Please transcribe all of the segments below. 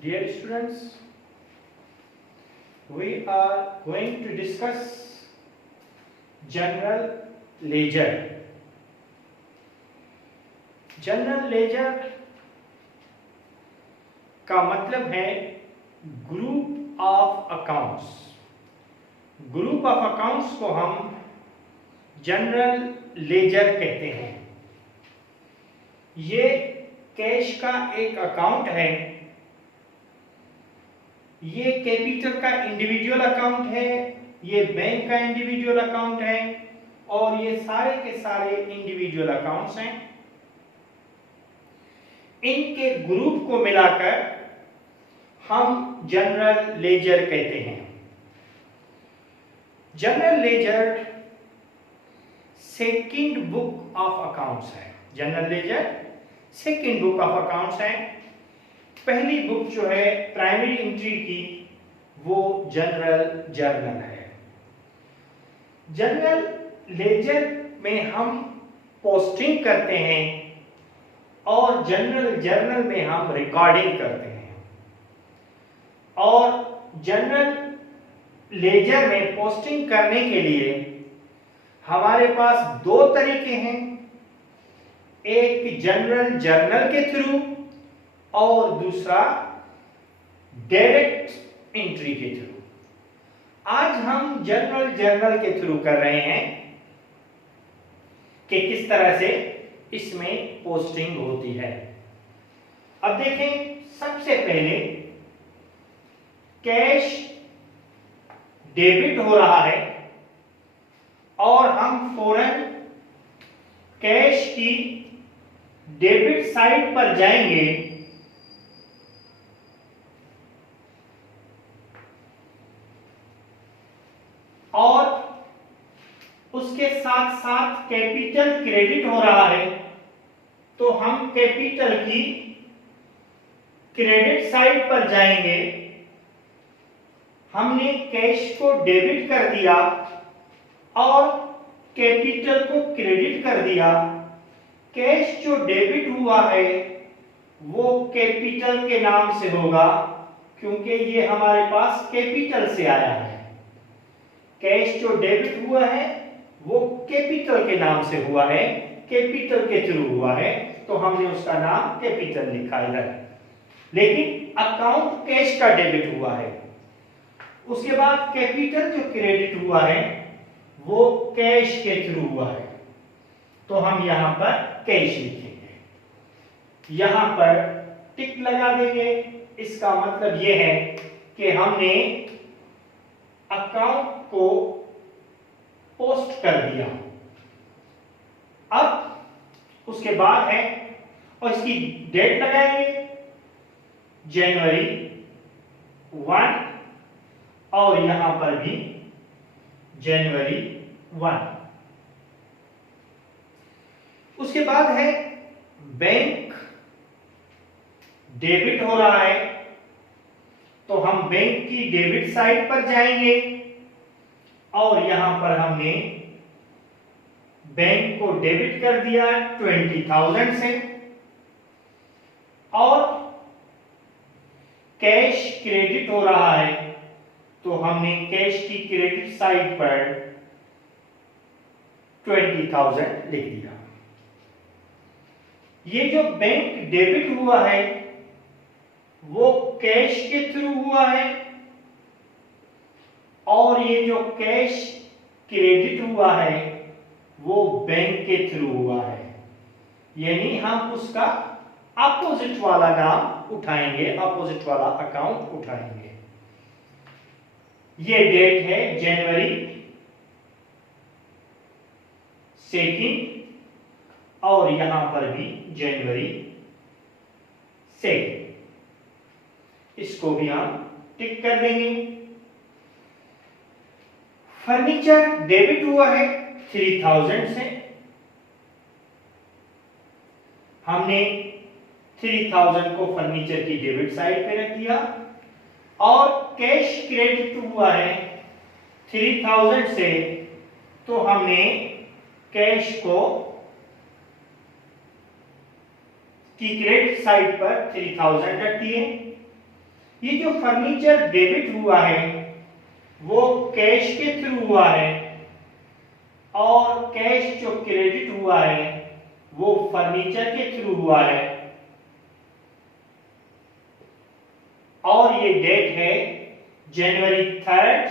Dear students, we are going to discuss general ledger. General ledger का मतलब है group of accounts. Group of accounts को हम general ledger कहते हैं। ये कैश का एक अकाउंट है। ये कैपिटल का इंडिविजुअल अकाउंट है, ये बैंक का इंडिविजुअल अकाउंट है और ये सारे के सारे इंडिविजुअल अकाउंट्स हैं। इनके ग्रुप को मिलाकर हम जनरल लेजर कहते हैं। General ledger second book of accounts है। General ledger second book of accounts है। पहली बुक जो है प्राइमरी एंट्री की, वो जनरल जर्नल है। जनरल लेजर में हम पोस्टिंग करते हैं और जनरल जर्नल में हम रिकॉर्डिंग करते हैं। और जनरल लेजर में पोस्टिंग करने के लिए हमारे पास दो तरीके हैं, एक जनरल जर्नल के थ्रू और दूसरा डायरेक्ट एंट्री के थ्रू। आज हम जनरल जर्नल के थ्रू कर रहे हैं कि किस तरह से इसमें पोस्टिंग होती है। अब देखें, सबसे पहले कैश डेबिट हो रहा है और हम फौरन कैश की डेबिट साइड पर जाएंगे और उसके साथ साथ कैपिटल क्रेडिट हो रहा है, तो हम कैपिटल की क्रेडिट साइड पर जाएंगे। हमने कैश को डेबिट कर दिया और कैपिटल को क्रेडिट कर दिया। कैश जो डेबिट हुआ है वो कैपिटल के नाम से होगा, क्योंकि ये हमारे पास कैपिटल से आया है। कैश जो डेबिट हुआ है वो कैपिटल के नाम से हुआ है, कैपिटल के थ्रू हुआ है, तो हमने उसका नाम कैपिटल लिखा इधर। लेकिन अकाउंट कैश का डेबिट हुआ है। उसके बाद कैपिटल जो क्रेडिट हुआ है वो कैश के थ्रू हुआ है, तो हम यहां पर कैश लिखेंगे। यहां पर टिक लगा देंगे। इसका मतलब यह है कि हमने अकाउंट को पोस्ट कर दिया। अब उसके बाद है, और इसकी डेट लगाएंगे जनवरी 1 और यहां पर भी जनवरी 1। उसके बाद है बैंक डेबिट हो रहा है, तो हम बैंक की डेबिट साइड पर जाएंगे और यहां पर हमने बैंक को डेबिट कर दिया 20,000 से और कैश क्रेडिट हो रहा है, तो हमने कैश की क्रेडिट साइड पर 20,000 लिख दिया। ये जो बैंक डेबिट हुआ है वो कैश के थ्रू हुआ है और ये जो कैश क्रेडिट हुआ है वो बैंक के थ्रू हुआ है। यानी हम उसका अपोजिट वाला नाम उठाएंगे, अपोजिट वाला अकाउंट उठाएंगे। ये डेट है जनवरी 2 और यहां पर भी जनवरी 2। इसको भी हम टिक कर देंगे। फर्नीचर डेबिट हुआ है 3,000 से। हमने 3,000 को फर्नीचर की डेबिट साइड पे रख दिया और कैश क्रेडिट हुआ है 3,000 से, तो हमने कैश को की क्रेडिट साइड पर 3,000 रख दिए ये जो फर्नीचर डेबिट हुआ है वो कैश के थ्रू हुआ है, और कैश जो क्रेडिट हुआ है वो फर्नीचर के थ्रू हुआ है, और ये डेट है जनवरी 3rd,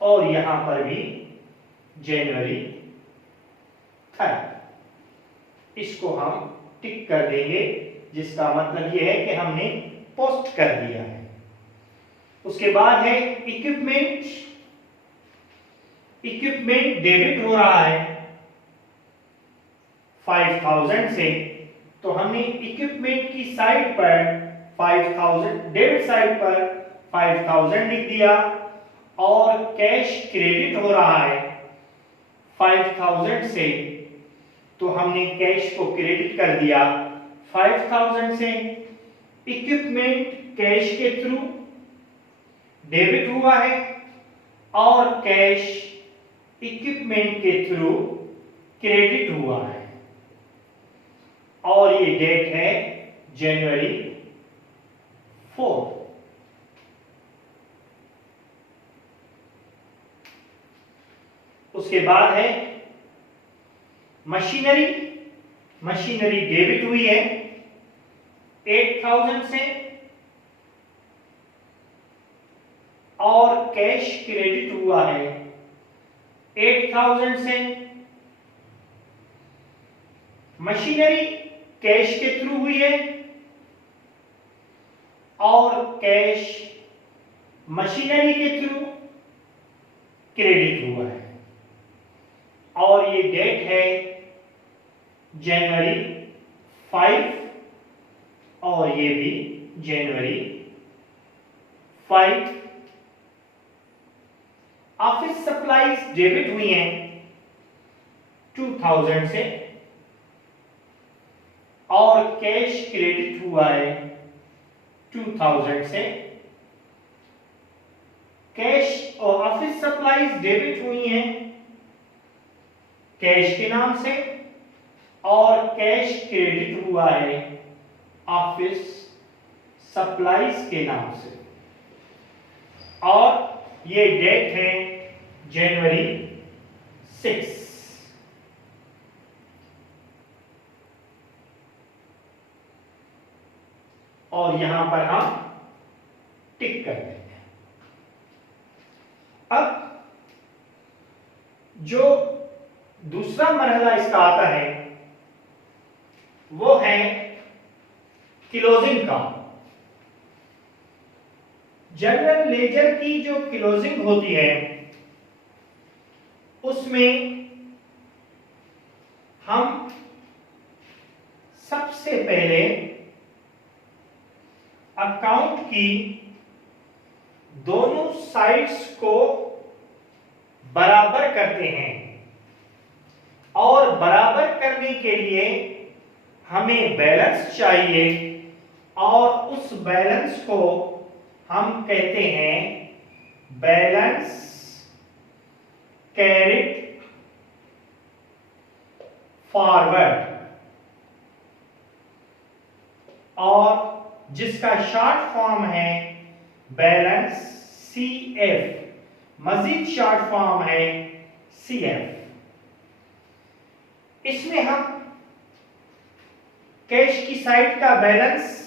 और यहां पर भी जनवरी 3rd। इसको हम टिक कर देंगे, जिसका मतलब यह है कि हमने पोस्ट कर दिया है। उसके बाद है इक्विपमेंट। इक्विपमेंट डेबिट हो रहा है 5000 से, तो हमने इक्विपमेंट की साइड पर 5000, डेबिट साइड पर 5000 लिख दिया, और कैश क्रेडिट हो रहा है 5000 से, तो हमने कैश को क्रेडिट कर दिया 5000 से। इक्विपमेंट कैश के थ्रू डेबिट हुआ है, और कैश इक्विपमेंट के थ्रू क्रेडिट हुआ है, और ये डेट है जनवरी 4। उसके बाद है मशीनरी। मशीनरी डेबिट हुई है 8000 से, और कैश क्रेडिट हुआ है 8000 से। मशीनरी कैश के थ्रू हुई है, और कैश मशीनरी के थ्रू क्रेडिट हुआ है, और ये डेट है जनवरी 5, और ये भी जनवरी 5। ऑफिस सप्लाईज डेबिट हुई हैं 2000 से, और कैश क्रेडिट हुआ है 2000 से। कैश और ऑफिस सप्लाईज डेबिट हुई हैं कैश के नाम से, और कैश क्रेडिट हुआ है ऑफिस सप्लाईज के नाम से, और ये डेट है जनवरी 6। और यहां पर हम टिक कर देंगे। अब जो दूसरा मरहला इसका आता है वो है क्लोजिंग का। जनरल लेजर की जो क्लोजिंग होती है उसमें हम सबसे पहले अकाउंट की दोनों साइड्स को बराबर करते हैं, और बराबर करने के लिए हमें बैलेंस चाहिए, और उस बैलेंस को हम कहते हैं बैलेंस कैरिड फॉरवर्ड, और जिसका शॉर्ट फॉर्म है बैलेंस CF, मजीद शॉर्ट फॉर्म है CF। इसमें हम कैश की साइड का बैलेंस,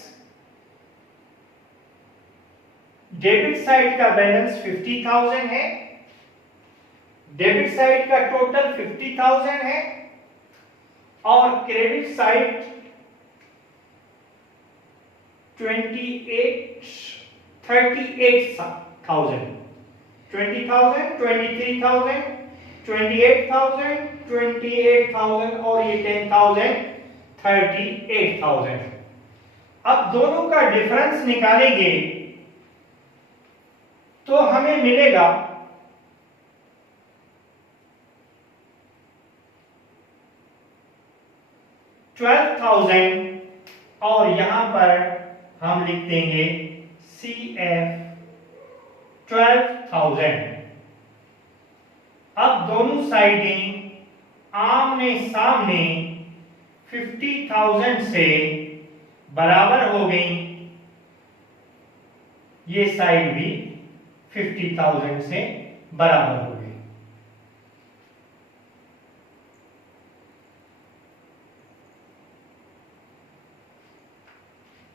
डेबिट साइड का बैलेंस 50,000 है, डेबिट साइड का टोटल 50,000 है, और क्रेडिट साइड 38,000, 20,000, 23,000, 28,000, 28,000, और ये 10,000, 38,000। अब दोनों का डिफरेंस निकालेंगे तो हमें मिलेगा 12,000, और यहां पर हम लिख देंगे CF 12,000। अब दोनों साइडें आमने सामने 50,000 से बराबर हो गई, ये साइड भी 50,000 से बराबर हो गई।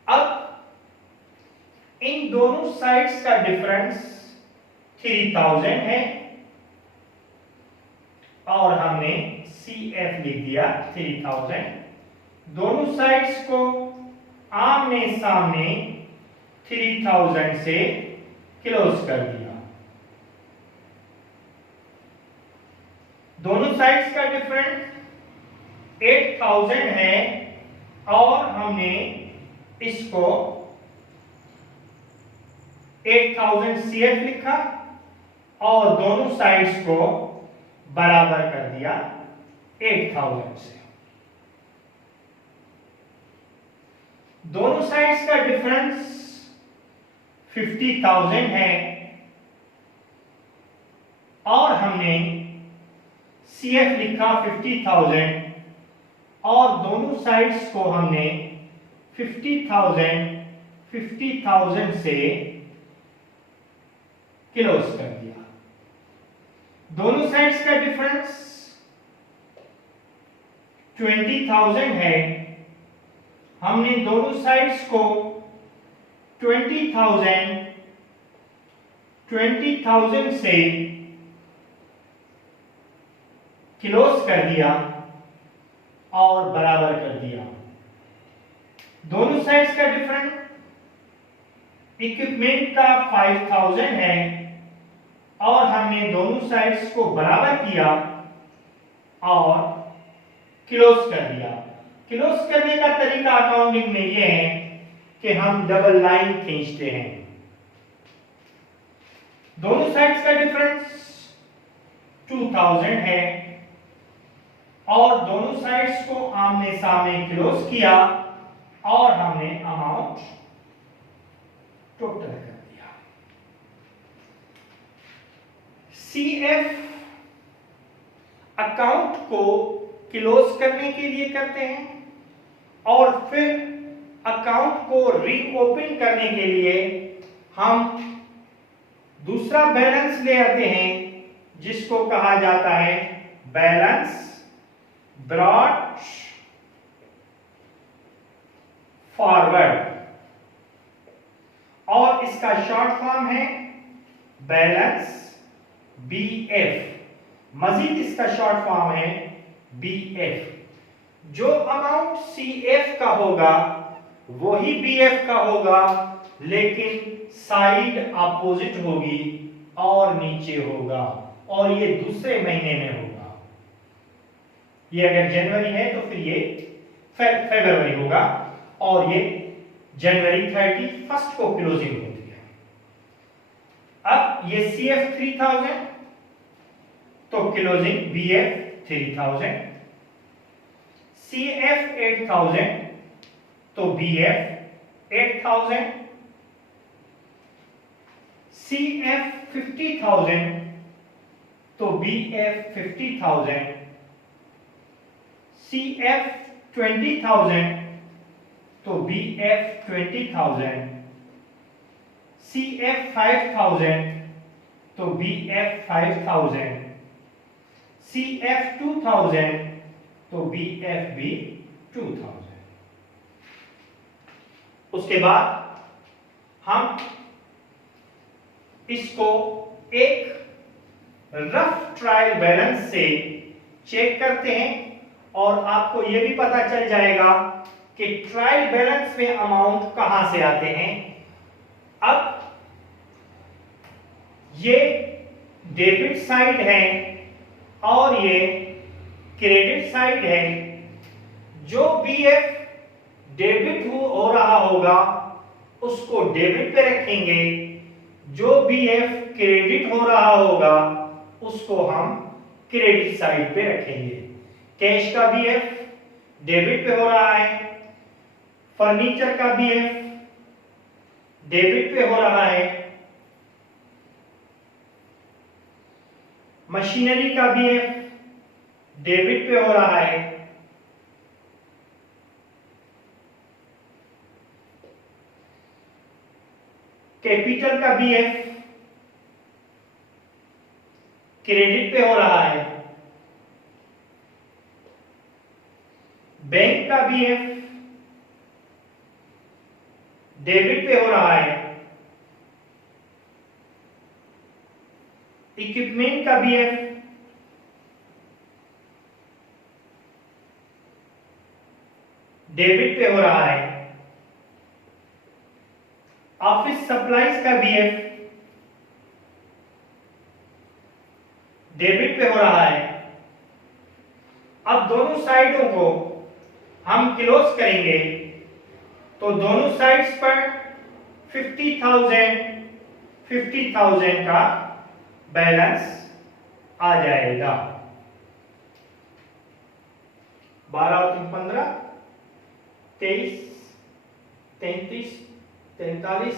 अब इन दोनों साइड्स का डिफरेंस 3000 है और हमने CF लिख दिया 3000। दोनों साइड्स को आमने सामने 3000 से क्लोज कर दिया। दोनों साइड्स का डिफरेंस 8000 है और हमने इसको 8000 CF लिखा और दोनों साइड्स को बराबर कर दिया 8000 से। दोनों साइड्स का डिफरेंस 50,000 है और हमने CF लिखा 50,000 और दोनों साइड्स को हमने 50,000 से क्लोज कर दिया। दोनों साइड्स का डिफरेंस 20,000 है, हमने दोनों साइड्स को 20,000 से क्लोज कर दिया और बराबर कर दिया। दोनों साइड्स का डिफरेंस इक्विपमेंट का 5,000 है और हमने दोनों साइड्स को बराबर किया और क्लोज कर दिया। क्लोज करने का तरीका अकाउंटिंग में यह है कि हम डबल लाइन खींचते हैं। दोनों साइड्स का डिफरेंस 2000 है और दोनों साइड्स को आमने सामने क्लोज किया और हमने अमाउंट टोटल कर दिया। CF अकाउंट को क्लोज करने के लिए करते हैं और फिर अकाउंट को रीओपन करने के लिए हम दूसरा बैलेंस ले आते हैं जिसको कहा जाता है बैलेंस ब्रॉट फॉरवर्ड और इसका शॉर्ट फॉर्म है बैलेंस BF। मजीद इसका शॉर्ट फॉर्म है BF। जो अमाउंट CF का होगा वही BF का होगा, लेकिन साइड अपोजिट होगी और नीचे होगा और ये दूसरे महीने में होगा। ये अगर जनवरी है तो फिर ये फरवरी होगा और ये जनवरी 31 को क्लोजिंग होती है। अब ये CF 3000 तो क्लोजिंग BF 3000, CF 8000 तो BF 8000, CF 50,000 तो BF 50,000, CF 20,000 तो BF 20,000, CF 5,000 तो BF 5,000, CF 2,000 तो BF भी 2,000। उसके बाद हम इसको एक रफ ट्रायल बैलेंस से चेक करते हैं और आपको यह भी पता चल जाएगा कि ट्रायल बैलेंस में अमाउंट कहां से आते हैं। अब ये डेबिट साइड है और ये क्रेडिट साइड है। जो BF डेबिट हो रहा होगा उसको डेबिट पे रखेंगे, जो BF क्रेडिट हो रहा होगा उसको हम क्रेडिट साइड पे रखेंगे। कैश का BF डेबिट पे हो रहा है, फर्नीचर का BF डेबिट पे हो रहा है, मशीनरी का BF डेबिट पे हो रहा है, कैपिटल का बीएफ क्रेडिट पे हो रहा है, बैंक का बीएफ डेबिट पे हो रहा है, इक्विपमेंट का बीएफ डेबिट पे हो रहा है, ऑफिस सप्लाईज का बीएफ डेबिट पे हो रहा है। अब दोनों साइडों को हम क्लोज करेंगे तो दोनों साइड्स पर 50,000 का बैलेंस आ जाएगा। 12 और 3 15, 23, 33, 43,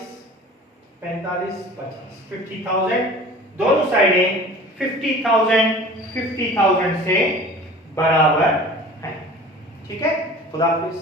45, 50, 50,000 दोनों साइडें 50,000 से बराबर हैं। ठीक है, खुदा हाफिज।